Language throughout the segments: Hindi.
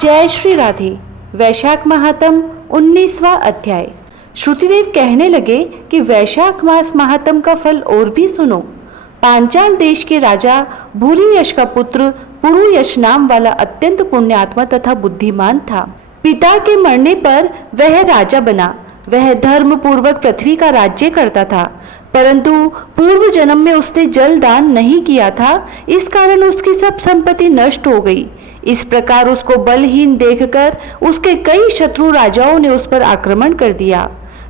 जय श्री राधे। वैशाख महात्म 19वां अध्याय। श्रुतिदेव कहने लगे कि वैशाख मास महात्म का फल और भी सुनो। पांचाल देश के राजा भूरियश का पुत्र पुरुयश नाम वाला अत्यंत पुण्यात्मा तथा बुद्धिमान था। पिता के मरने पर वह राजा बना। वह धर्म पूर्वक पृथ्वी का राज्य करता था, परंतु पूर्व जन्म में उसने जल दान नहीं किया था, इस कारण उसकी सब संपत्ति नष्ट हो गई। इस प्रकार उसको बलहीन देखकर उसके कई शत्रु राजाओं ने उस पर आक्रमण कर दिया।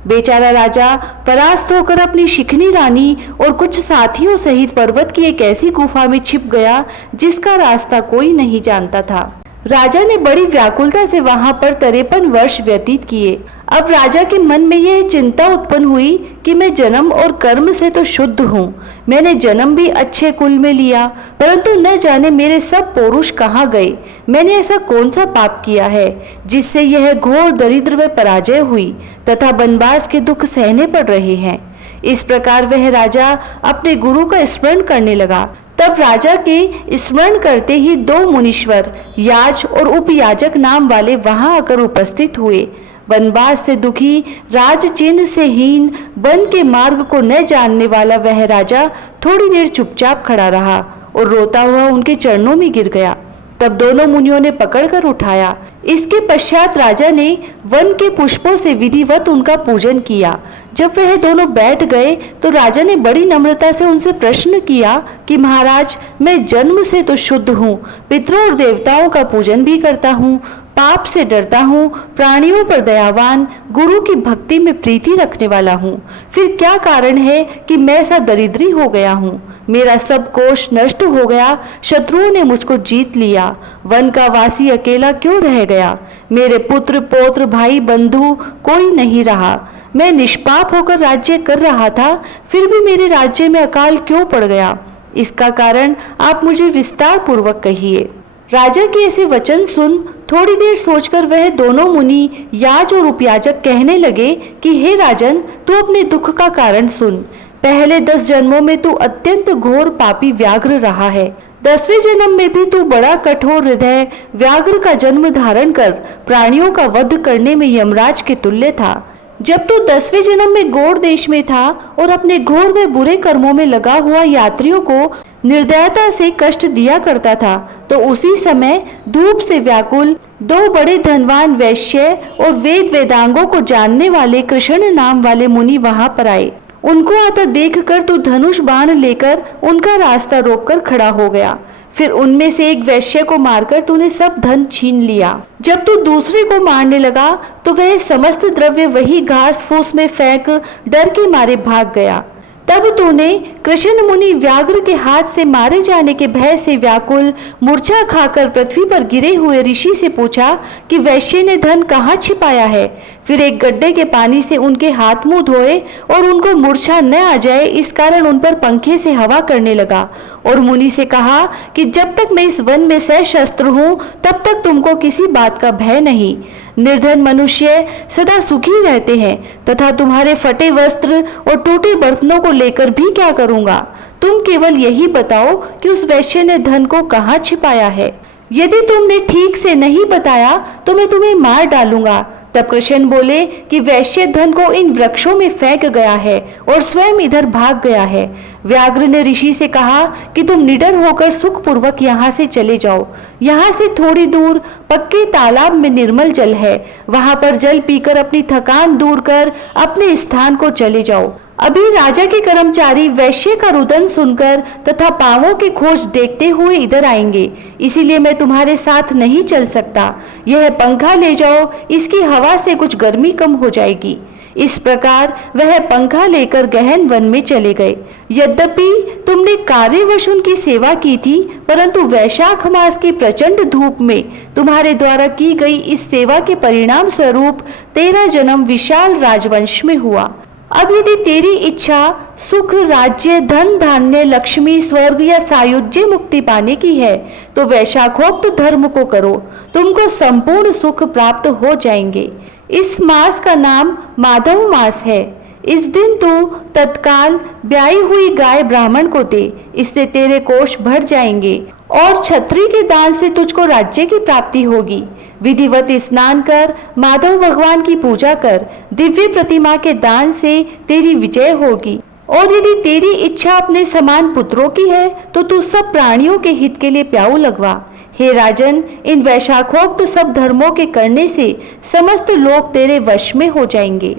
बेचारा राजा परास्त होकर अपनी शिखनी रानी और कुछ साथियों सहित पर्वत की एक ऐसी गुफा में छिप गया जिसका रास्ता कोई नहीं जानता था। राजा ने बड़ी व्याकुलता से वहां पर 53 वर्ष व्यतीत किए। अब राजा के मन में यह चिंता उत्पन्न हुई कि मैं जन्म और कर्म से तो शुद्ध हूँ, मैंने जन्म भी अच्छे कुल में लिया, परंतु न जाने मेरे सब पौरुष कहाँ गए। मैंने ऐसा कौन सा पाप किया है जिससे यह घोर दरिद्र व पराजय हुई तथा वनवास के दुख सहने पड़ रहे हैं। इस प्रकार वह राजा अपने गुरु का स्मरण करने लगा। तब राजा के स्मरण करते ही 2 मुनीश्वर याज और उपयाजक नाम वाले वहां आकर उपस्थित हुए। वनवास से दुखी, राज चिन्ह से हीन, वन के मार्ग को न जानने वाला वह राजा थोड़ी देर चुपचाप खड़ा रहा और रोता हुआ उनके चरणों में गिर गया। तब दोनों मुनियों ने पकड़कर उठाया। इसके पश्चात राजा ने वन के पुष्पों से विधिवत उनका पूजन किया। जब वह दोनों बैठ गए तो राजा ने बड़ी नम्रता से उनसे प्रश्न किया कि महाराज, मैं जन्म से तो शुद्ध हूँ, पितरों और देवताओं का पूजन भी करता हूँ, पाप से डरता हूँ, प्राणियों पर दयावान, गुरु की भक्ति में प्रीति रखने वाला हूँ, फिर क्या कारण है कि मैं ऐसा दरिद्री हो गया हूँ? मेरा सब कोष नष्ट हो गया, शत्रुओं ने मुझको जीत लिया, वन का वासी अकेला क्यों रह गया? मेरे पुत्र पौत्र भाई बंधु कोई नहीं रहा। मैं निष्पाप होकर राज्य कर रहा था, फिर भी मेरे राज्य में अकाल क्यों पड़ गया? इसका कारण आप मुझे विस्तार पूर्वक कहिए। राजा के ऐसे वचन सुन थोड़ी देर सोचकर वह दोनों मुनि याज और उपयाजक कहने लगे कि हे राजन, तू अपने दुख का कारण सुन। पहले 10 जन्मों में तू अत्यंत घोर पापी व्याघ्र रहा है। 10वें जन्म में भी तू बड़ा कठोर हृदय व्याघ्र का जन्म धारण कर प्राणियों का वध करने में यमराज के तुल्य था। जब तू 10वें जन्म में गौड़ देश में था और अपने घोर व बुरे कर्मों में लगा हुआ यात्रियों को निर्दयता से कष्ट दिया करता था, तो उसी समय धूप से व्याकुल 2 बड़े धनवान वैश्य और वेद वेदांगों को जानने वाले कृष्ण नाम वाले मुनि वहां पर आए। उनको आता देखकर तू धनुष बाण लेकर उनका रास्ता रोककर खड़ा हो गया। फिर उनमें से एक वैश्य को मारकर तूने सब धन छीन लिया। जब तू दूसरे को मारने लगा तो वह समस्त द्रव्य वही घास फूस में फेंक डर के मारे भाग गया। तब तूने कृष्ण मुनि व्याघ्र के हाथ से मारे जाने के भय से व्याकुल मूर्छा खाकर पृथ्वी पर गिरे हुए ऋषि से पूछा कि वैश्य ने धन कहाँ छिपाया है। फिर एक गड्ढे के पानी से उनके हाथ मुंह धोए और उनको मूर्छा न आ जाए इस कारण उन पर पंखे से हवा करने लगा और मुनि से कहा कि जब तक मैं इस वन में सशस्त्र हूँ तब तक तुमको किसी बात का भय नहीं। निर्धन मनुष्य सदा सुखी रहते हैं तथा तुम्हारे फटे वस्त्र और टूटे बर्तनों को लेकर भी क्या करूंगा? तुम केवल यही बताओ कि उस वैश्य ने धन को कहाँ छिपाया है। यदि तुमने ठीक से नहीं बताया तो मैं तुम्हें मार डालूंगा। तब कृष्ण बोले कि वैश्य धन को इन वृक्षों में फेंक गया है और स्वयं इधर भाग गया है। व्याघ्र ने ऋषि से कहा कि तुम निडर होकर सुखपूर्वक यहाँ से चले जाओ। यहाँ से थोड़ी दूर पक्के तालाब में निर्मल जल है, वहां पर जल पीकर अपनी थकान दूर कर अपने स्थान को चले जाओ। अभी राजा के कर्मचारी वैश्य का रुदन सुनकर तथा पांवों की खोज देखते हुए इधर आएंगे, इसीलिए मैं तुम्हारे साथ नहीं चल सकता। यह पंखा ले जाओ, इसकी हवा से कुछ गर्मी कम हो जाएगी। इस प्रकार वह पंखा लेकर गहन वन में चले गए। यद्यपि तुमने कार्यवश उनकी सेवा की थी, परंतु वैशाख मास की प्रचंड धूप में तुम्हारे द्वारा की गई इस सेवा के परिणाम स्वरूप 13 जन्म विशाल राजवंश में हुआ। अब यदि तेरी इच्छा सुख, राज्य, धन, धान्य, लक्ष्मी, स्वर्ग या सायुज्य मुक्ति पाने की है तो वैशाखोक्त धर्म को करो, तुमको संपूर्ण सुख प्राप्त हो जाएंगे। इस मास का नाम माधव मास है। इस दिन तू तत्काल ब्याई हुई गाय ब्राह्मण को दे, इससे तेरे कोष भर जाएंगे और छत्री के दान से तुझको राज्य की प्राप्ति होगी। विधिवत स्नान कर माधव भगवान की पूजा कर, दिव्य प्रतिमा के दान से तेरी विजय होगी। और यदि तेरी इच्छा अपने समान पुत्रों की है तो तू सब प्राणियों के हित के लिए प्याऊ लगवा। हे राजन, इन वैशाखोक्त सब धर्मों के करने से समस्त लोग तेरे वश में हो जाएंगे।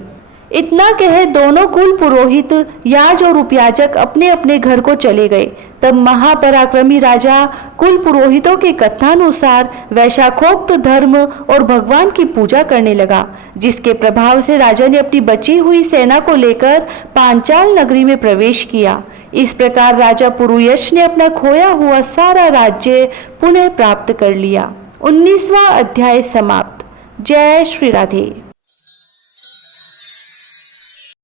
इतना कह दोनों कुल पुरोहित, याज और उपयाजक अपने अपने घर को चले गए। तब महापराक्रमी राजा कुल पुरोहितों के कथनानुसार वैशाखोक्त धर्म और भगवान की पूजा करने लगा, जिसके प्रभाव से राजा ने अपनी बची हुई सेना को लेकर पांचाल नगरी में प्रवेश किया। इस प्रकार राजा पुरुयश ने अपना खोया हुआ सारा राज्य पुनः प्राप्त कर लिया। 19वां अध्याय समाप्त। जय श्री राधे।